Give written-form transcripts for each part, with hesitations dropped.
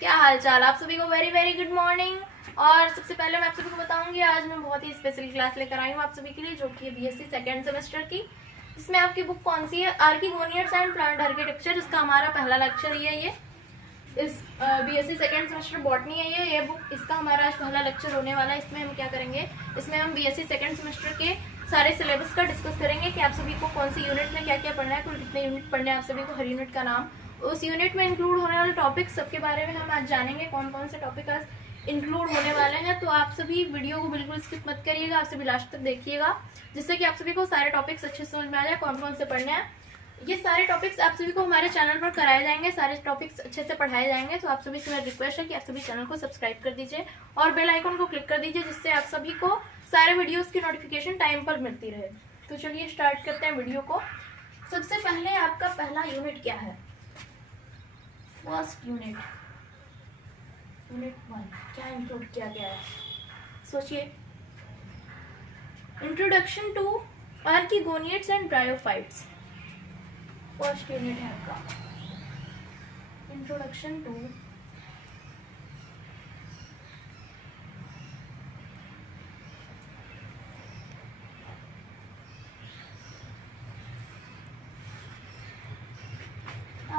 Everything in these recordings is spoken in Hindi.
क्या हाल चाल आप सभी को। Very very good morning. और सबसे पहले मैं आप सभी को बताऊंगी आज मैं बहुत ही स्पेशल क्लास लेकर आई हूँ आप सभी के लिए, जो कि है बीएससी सेकेंड सेमेस्टर की। इसमें आपकी बुक कौन सी है? आर्किगोनियड्स एंड प्लांट आर्किटेक्चर। इसका हमारा पहला लेक्चर ही है। ये इस बीएससी सेकेंड सेमेस्टर बॉटनी है ये बुक। इसका हमारा आज पहला लेक्चर होने वाला है। इसमें हम क्या करेंगे, इसमें हम बीएससी सेकेंड सेमेस्टर के सारे सिलेबस का डिस्कस करेंगे कि आप सभी को कौन सी यूनिट में क्या क्या पढ़ना है, कुल कितने यूनिट पढ़ने हैं आप सभी को, हर यूनिट का नाम, उस यूनिट में इंक्लूड होने वाले टॉपिक सबके बारे में हम आज जानेंगे, कौन कौन से टॉपिक आज इंक्लूड होने वाले हैं। तो आप सभी वीडियो को बिल्कुल स्किप मत करिएगा, आप सभी लास्ट तक देखिएगा, जिससे कि आप सभी को सारे टॉपिक्स अच्छे से समझ में आ जाए कौन कौन से पढ़ने हैं। ये सारे टॉपिक्स आप सभी को हमारे चैनल पर कराए जाएंगे, सारे टॉपिक्स अच्छे से पढ़ाए जाएंगे। तो आप सभी से मेरी रिक्वेस्ट है कि आप सभी चैनल को सब्सक्राइब कर दीजिए और बेल आइकन को क्लिक कर दीजिए, जिससे आप सभी को सारे वीडियोस की नोटिफिकेशन टाइम पर मिलती रहे। तो चलिए स्टार्ट करते हैं वीडियो को। सबसे पहले आपका पहला यूनिट क्या है? फर्स्ट यूनिट, यूनिट 1 क्या इंक्लूड किया गया है? सोचिए। Introduction to archegoniates and bryophytes first unit है आपका। Introduction to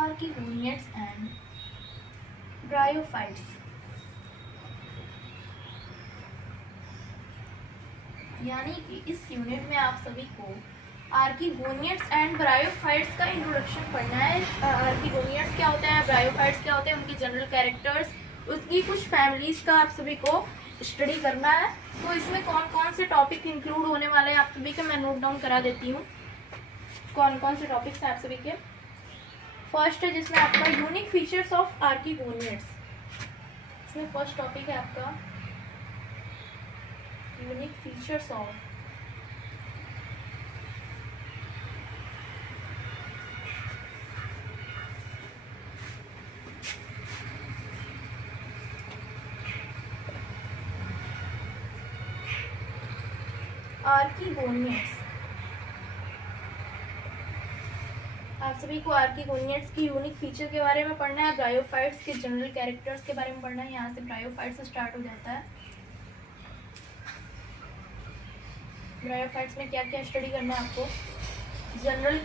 archegoniates and bryophytes. यानी कि इस यूनिट में आप सभी को आर्किगोनियड्स एंड ब्रायोफाइट्स का इंट्रोडक्शन पढ़ना है। आर्किगोनियड्स क्या होते हैं, ब्रायोफाइट्स क्या होते हैं, उनकी जनरल कैरेक्टर्स, उसकी कुछ फैमिलीज का आप सभी को स्टडी करना है। तो इसमें कौन कौन से टॉपिक इंक्लूड होने वाले हैं आप सभी के मैं नोट डाउन करा देती हूँ, कौन कौन से टॉपिक्स हैं आप सभी के। फर्स्ट है जिसमें आपका यूनिक फीचर्स ऑफ आर्किगोनियड्स। इसमें फर्स्ट टॉपिक है आपका यूनिक फीचर्स ऑफ आर्किगोनियड्स। आप सभी को आर्किगोनियड्स की यूनिक फीचर के बारे में पढ़ना है, ब्रायोफाइट्स के जनरल कैरेक्टर्स के बारे में पढ़ना है। यहाँ से ब्रायोफाइट्स स्टार्ट हो जाता है। ब्रायोफाइट्स में क्या क्या स्टडी करना है आपको? General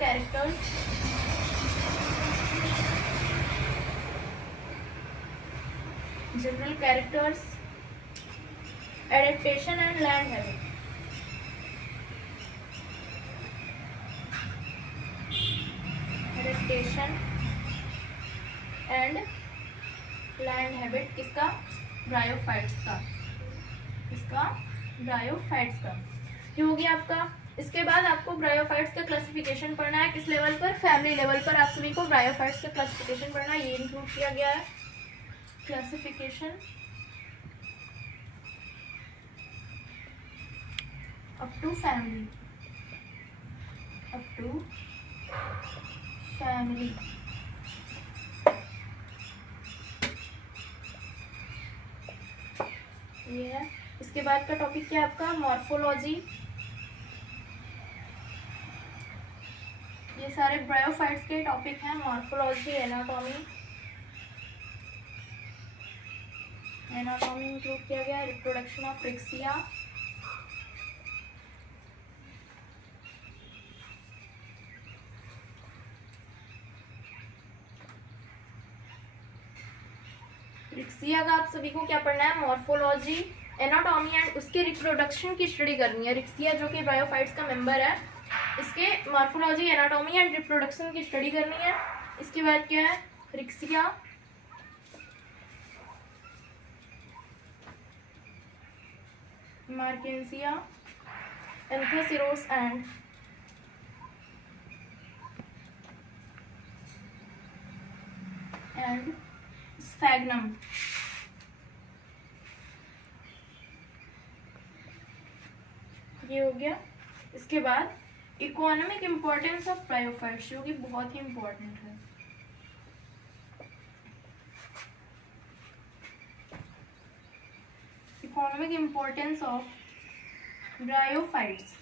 characters, adaptation and land habit. Adaptation and land habit किसका? ब्रायोफाइट्स का। किसका? ब्रायोफाइट्स का। ये हो गया आपका। इसके बाद आपको ब्रायोफाइट्स का क्लासिफिकेशन पढ़ना है। किस लेवल पर? फैमिली लेवल पर आप सभी को ब्रायोफाइट्स का क्लासिफिकेशन पढ़ना है। ये इंक्लूड किया गया है, classification up to family, up to family. ये है। इसके बाद का टॉपिक क्या है आपका? मॉर्फोलॉजी। ये सारे ब्रायोफाइट्स के टॉपिक हैं। मॉर्फोलॉजी, एनाटॉमी, एनाटॉमी इंक्लूड किया गया है। रिप्रोडक्शन ऑफ रिक्सिया, रिक्सिया का आप सभी को क्या पढ़ना है? मॉर्फोलॉजी, एनाटॉमी एंड उसके रिप्रोडक्शन की स्टडी करनी है। रिक्सिया जो कि ब्रायोफाइट्स का मेंबर है, इसके मॉर्फोलॉजी, एनाटॉमी एंड रिप्रोडक्शन की स्टडी करनी है। इसके बाद क्या है? Riccia, मार्केंसिया, Anthoceros and sphagnum. ये हो गया। इसके बाद इकोनॉमिक इम्पोर्टेंस ऑफ ब्रायोफाइट्स, जो कि बहुत ही इम्पोर्टेंट है। Economic importance of bryophytes.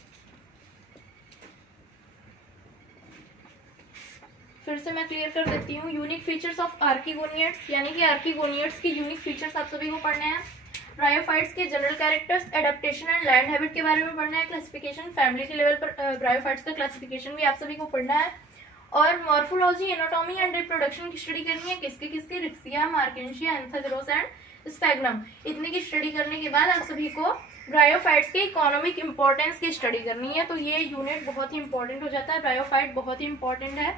फिर से मैं क्लियर कर देती हूँ। यूनिक फीचर्स ऑफ आर्कीगोनियड्स, यानी कि आर्कीगोनियड्स की यूनिक फीचर्स आप सभी को पढ़ने हैं। ब्रायोफाइट्स के general characters, adaptation and land habit के बारे में पढ़ना है। क्लासिफिकेशन, फैमिली के लेवल पर ब्रायोफाइट्स का क्लासिफिकेशन भी आप सभी को पढ़ना है। और मॉर्फोलॉजी, एनाटॉमी एंड रिप्रोडक्शन की स्टडी करनी है। किसके किसके? Riccia, Marchantia, Anthoceros and Sphagnum. इतने की स्टडी करने के बाद आप सभी को ब्रायोफाइट्स के इकोनॉमिक इंपॉर्टेंस की स्टडी करनी है। तो ये यूनिट बहुत ही इंपॉर्टेंट हो जाता है। ब्रायोफाइट बहुत ही इंपॉर्टेंट है।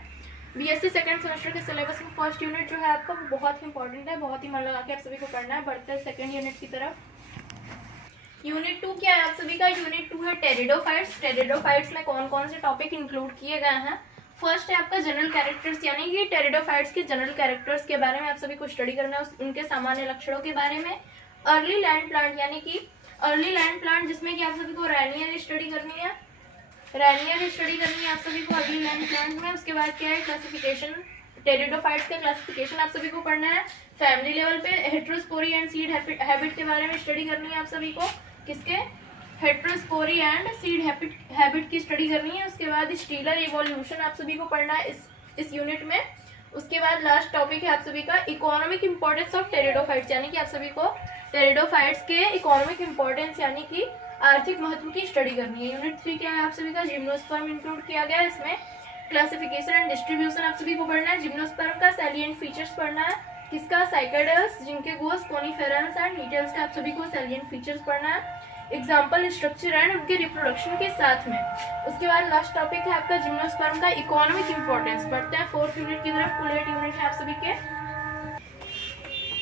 बीएससी सेकंड सेमेस्टर के सिलेबस में फर्स्ट यूनिट जो है आपका वो बहुत ही इंपॉर्टेंट है, बहुत ही मन लगा के आप सभी को पढ़ना है। बढ़ते हैं सेकंड यूनिट की तरफ। यूनिट 2 क्या है आप सभी का? यूनिट 2 है टेरिडोफाइट्स। टेरिडोफाइट्स में कौन कौन से टॉपिक इंक्लूड किए गए हैं? फर्स्ट है आपका जनरल कैरेक्टर्स, यानी कि टेरिडोफाइट्स के जनरल कैरेक्टर्स के बारे में आप सभी को स्टडी करना है, उनके सामान्य लक्षणों के बारे में। अर्ली लैंड प्लांट, यानी कि अर्ली लैंड प्लांट जिसमें कि आप सभी को रैनियर स्टडी करनी है। रैनियर स्टडी करनी है आप सभी को अर्ली लैंड प्लांट में। उसके बाद क्या है? क्लासिफिकेशन, टेरिडोफाइट्स का क्लासिफिकेशन आप सभी को पढ़ना है। फैमिली लेवल पे हेट्रोस्पोरी एंड सीड हैबिट के बारे में स्टडी करनी है आप सभी को। किसके? हेट्रोस्पोरी एंड सीड हैबिट की स्टडी करनी है। उसके बाद स्टीलर इवोल्यूशन आप सभी को पढ़ना है इस यूनिट में। उसके बाद लास्ट टॉपिक है आप सभी का इकोनॉमिक इंपॉर्टेंस ऑफ टेरिडोफाइट्स, यानी कि आप सभी को टेरिडोफाइट्स के इकोनॉमिक इंपॉर्टेंस यानी कि आर्थिक महत्व की स्टडी करनी है। यूनिट 3 क्या है आप सभी का? जिम्नोस्पर्म इंक्लूड किया गया है इसमें। क्लासिफिकेशन एंड डिस्ट्रीब्यूशन आप सभी को पढ़ना है। जिम्नोस्पर्म का सैलिएंट फीचर्स पढ़ना है। किसका? साइकेडल्स, जिनके गोस, कोनिफेरल्स एंड नीटल्स का आप सभी को सैलिएंट फीचर्स पढ़ना है। एग्जाम्पल, स्ट्रक्चर एंड उनके रिप्रोडक्शन के साथ में। उसके बाद लास्ट टॉपिक है आपका जिम्नोस्पर्म का इकोनॉमिक इंपॉर्टेंस। बढ़ते हैं फोर्थ यूनिट की तरफ। कुल 8 यूनिट है आप सभी के।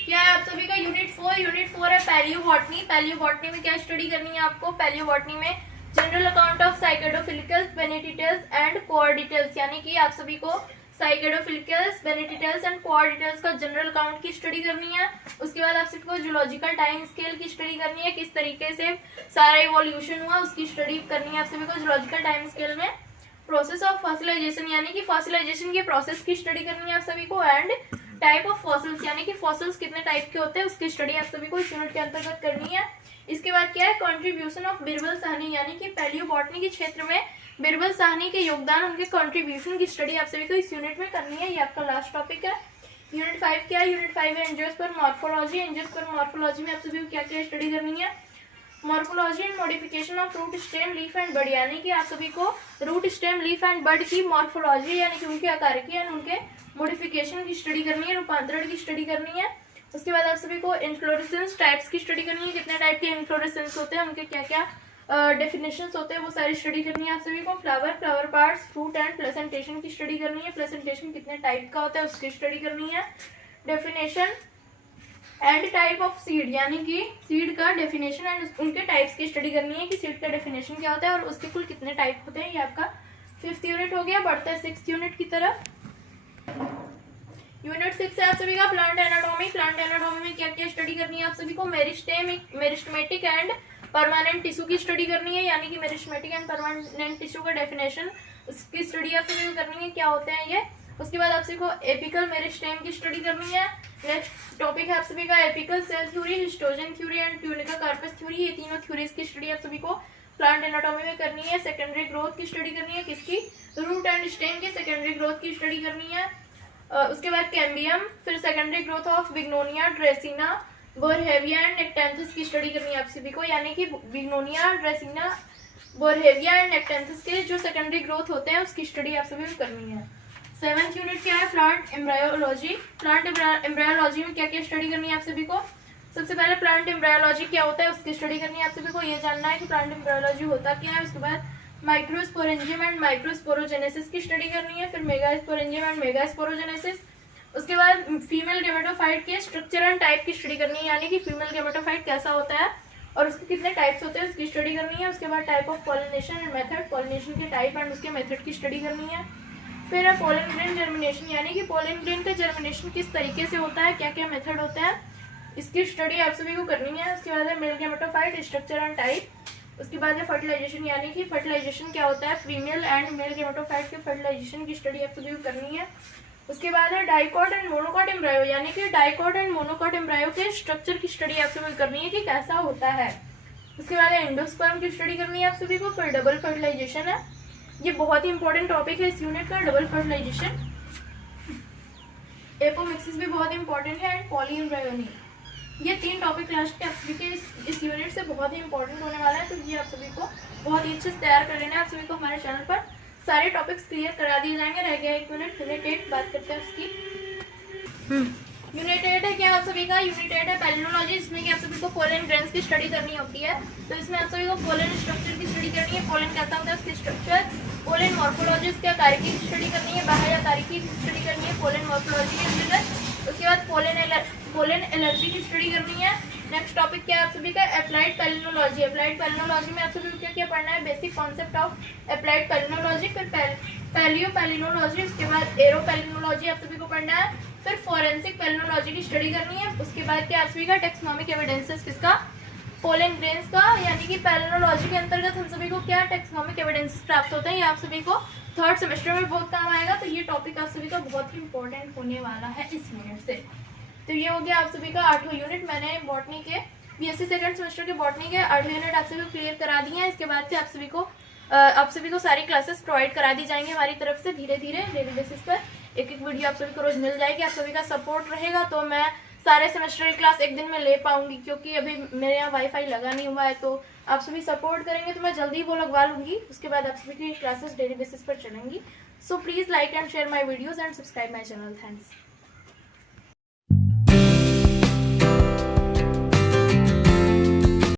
क्या है आप सभी का? यूनिट 4। यूनिट 4 है पैलियोबॉटनी। पैलियोबॉटनी में क्या स्टडी करनी है आपको? पैलियोबॉटनी में जनरल अकाउंट ऑफ साइकेडोफिलिकल्स, बेनेटिटल्स एंड क्वाड्रिटल्स, यानी कि आप सभी को साइकेडोफिलिकल्स, बेनेटिटल्स एंड क्वाड्रिटल्स का जनरल अकाउंट की स्टडी करनी है। उसके बाद आप सबको जूलॉजिकल टाइम स्केल की स्टडी करनी है, किस तरीके से सारा इवोल्यूशन हुआ उसकी स्टडी करनी है आप सभी को जूलॉजिकल टाइम स्केल में। प्रोसेस ऑफ फॉसिलाइजेशन, यानी कि फॉसिलाइजेशन के प्रोसेस की स्टडी करनी है आप सभी को। एंड टाइप ऑफ फॉसिल्स, यानी कि फॉसिल्स कितने टाइप के होते हैं उसकी स्टडी आप सभी को इस यूनिट के अंतर्गत करनी है। इसके बाद क्या है? कंट्रीब्यूशन ऑफ बिरबल साहनी, यानी कि पैलियोबॉटनी के क्षेत्र में बिरबल साहनी के योगदान, उनके कंट्रीब्यूशन की स्टडी आप सभी को इस यूनिट में करनी है। ये आपका लास्ट टॉपिक है। यूनिट 5 क्या है? यूनिट 5 है एंजियोस्पर्म मॉर्फोलॉजी। एंजियोस्पर्म मॉर्फोलॉजी में आप सभी को क्या क्या स्टडी करनी है? Morphology and modification of root, stem, leaf and bud, यानी कि आप सभी को root, stem, leaf and bud की मॉर्फोलॉजी यानी कि उनके आकार की एंड उनके मॉडिफिकेशन की स्टडी करनी है, रूपांतरण की स्टडी करनी है। उसके बाद आप सभी को इन्फ्लोरेसेंस टाइप्स की स्टडी करनी है, कितने टाइप के इन्फ्लोरेसेंस होते हैं, उनके क्या क्या डेफिनेशंस होते हैं, वो सारी स्टडी करनी है आप सभी को। Flower, flower parts, fruit and placentation की स्टडी करनी है। प्लेसेंटेशन कितने टाइप का होता है उसकी स्टडी करनी है। Definition and type of seed, यानी कि सीड का डेफिनेशन एंड उनके टाइप्स की स्टडी करनी है कि सीड का डेफिनेशन क्या होता है और उसके कुल कितने टाइप होते हैं। ये आपका 5th यूनिट हो गया। बढ़ता है 6th यूनिट की तरफ। यूनिट 6 है आप सभी का प्लांट एनाटॉमी। प्लांट एनाटॉमी में क्या क्या स्टडी करनी है आप सभी को? मेरिस्टेमेटिक एंड परमानेंट टिश्यू की स्टडी करनी है, यानी कि मेरिस्टेमेटिक एंड परमानेंट टिश्यू का डेफिनेशन उसकी स्टडी आप सभी को करनी है, क्या होते हैं ये। उसके बाद आप सभी को एपिकल मेरिस्टेम की स्टडी करनी है। नेक्स्ट टॉपिक है आप सभी का apical cell theory, histogen theory and tunica corpus theory. ये तीनों थ्योरीज की स्टडी आप सभी को प्लांट एनाटॉमी में करनी है। सेकेंडरी ग्रोथ की स्टडी करनी है, किसकी? रूट एंड स्टेम की सेकेंडरी ग्रोथ की स्टडी करनी है। उसके बाद कैम्बियम, फिर secondary growth of Bignonia, Dracaena, Boerhavia and Nyctanthes की स्टडी करनी है आप सभी को, यानी कि बिग्नोनिया, ड्रेसिना, बोरहेविया एंड नेक्टेंथस के जो सेकेंडरी ग्रोथ होते हैं उसकी स्टडी आप सभी को करनी है। 7th यूनिट क्या है? Plant embryology. प्लांट एम्ब्रायोलॉजी में क्या क्या स्टडी करनी है आप सभी को? सबसे पहले प्लांट एम्ब्रायोलॉजी क्या होता है उसकी स्टडी करनी है आप सभी को, ये जानना है कि प्लांट एम्ब्रायोलॉजी होता क्या है। उसके बाद माइक्रोस्पोरेंजियम एंड माइक्रोस्पोरोजेनेसिस की स्टडी करनी है, फिर मेगास्पोरेंजियम एंड मेगास्पोरोजेनेसिस। उसके बाद फीमेल गेमेटोफाइट के स्ट्रक्चर एंड टाइप की स्टडी करनी है, यानी कि फीमेल गेमेटोफाइट कैसा होता है और उसके कितने टाइप्स होते हैं उसकी स्टडी करनी है। उसके बाद type of pollination and method, pollination के टाइप एंड उसके मेथड की स्टडी करनी है। फिर है पोलन ग्रेन जर्मिनेशन, यानी कि पोलन ग्रेन का जर्मिनेशन किस तरीके से होता है, क्या क्या मेथड होता है, इसकी स्टडी आप सभी को करनी है। उसके बाद है mail gametophyte, structure and type. उसके बाद है फर्टिलाइजेशन, यानी कि फर्टिलाइजेशन क्या होता है, फीमेल एंड मेल गेमेटोफाइट के फर्टिलाइजेशन की स्टडी आप सभी को करनी है। उसके बाद है डाइकॉट एंड मोनोकॉट एम्ब्रायो, यानी कि डाइकॉट एंड मोनोकॉट एम्ब्रायो के स्ट्रक्चर की स्टडी आप सभी को करनी है कि कैसा होता है। उसके बाद है एंडोस्पर्म की स्टडी करनी है आप सभी को। फिर डबल फर्टिलाइजेशन है, ये बहुत ही इंपॉर्टेंट टॉपिक है इस यूनिट का, डबल फर्टिलाइजेशन। एपोमिक्सिस भी बहुत इंपॉर्टेंट है, एंड पॉलीइम्ब्रायोनी। ये 3 टॉपिक लास्ट के आप सभी के इस यूनिट से बहुत ही इंपॉर्टेंट होने वाला है, तो ये आप सभी को बहुत ही अच्छे से तैयार कर लेना है। आप सभी को हमारे चैनल पर सारे टॉपिक्स क्लियर करा दिए जाएंगे। रह गया 1 यूनिट, यूनिट 8 बात करते हैं उसकी। यूनिट 8 है क्या आप सभी का? यूनिट 8 है पैलिनोलॉजी, जिसमें कि आप सभी को पोलन ग्रेन्स की स्टडी करनी होती है। तो इसमें आप सभी को पोलन स्ट्रक्चर की स्टडी करनी है, पोलन कैसा होता है उसकी स्ट्रक्चर, पोलन मॉर्फोलॉजी उसके आकार की स्टडी करनी है, बाह्य आकार की स्टडी करनी है पोलन मॉर्फोलॉजी के अंतर्गत। उसके बाद पोलन एलर्जी की स्टडी करनी है। नेक्स्ट टॉपिक क्या है आप सभी का? Applied palynology. अप्लाइड पैलिनोलॉजी में आप सभी को क्या क्या पढ़ना है? Basic concept of applied palynology, फिर पैलियो पैलिनोलॉजी, उसके बाद एरो पैलिनोलॉजी आप सभी को पढ़ना है, फिर फॉरेंसिक पैलिनोलॉजी की स्टडी करनी है। उसके बाद क्या आप सभी का? टेक्सोनोमिक एविडेंसेस किसका? पोलन ग्रेन्स का। यानी कि पैलिनोलॉजी के अंतर्गत हम सभी को क्या टेक्सोनोमिक एविडेंसेस प्राप्त होते हैं, ये आप सभी को 3rd सेमेस्टर में बहुत काम आएगा। तो ये टॉपिक आप सभी का बहुत ही इंपॉर्टेंट होने वाला है इस यूनिट से। तो ये हो गया आप सभी का 8वां यूनिट। मैंने बॉटनी के बीएससी 2nd सेमेस्टर के बॉटनी के 8वें यूनिट आप सभी को क्लियर करा दिए हैं। इसके बाद से आप सभी को सारी क्लासेस प्रोवाइड करा दी जाएंगी हमारी तरफ से धीरे धीरे डेली बेसिस पर। एक वीडियो आप सभी को रोज मिल जाएगी। आप सभी का सपोर्ट रहेगा तो मैं सारे सेमेस्टर की क्लास एक दिन में ले पाऊंगी, क्योंकि अभी मेरे यहाँ वाईफाई लगा नहीं हुआ है। तो आप सभी सपोर्ट करेंगे तो मैं जल्दी वो लगवा लूँगी। उसके बाद आप सभी की क्लासेस डेली बेसिस पर चलेंगी। So please like and share my videos and subscribe my channel. Thanks.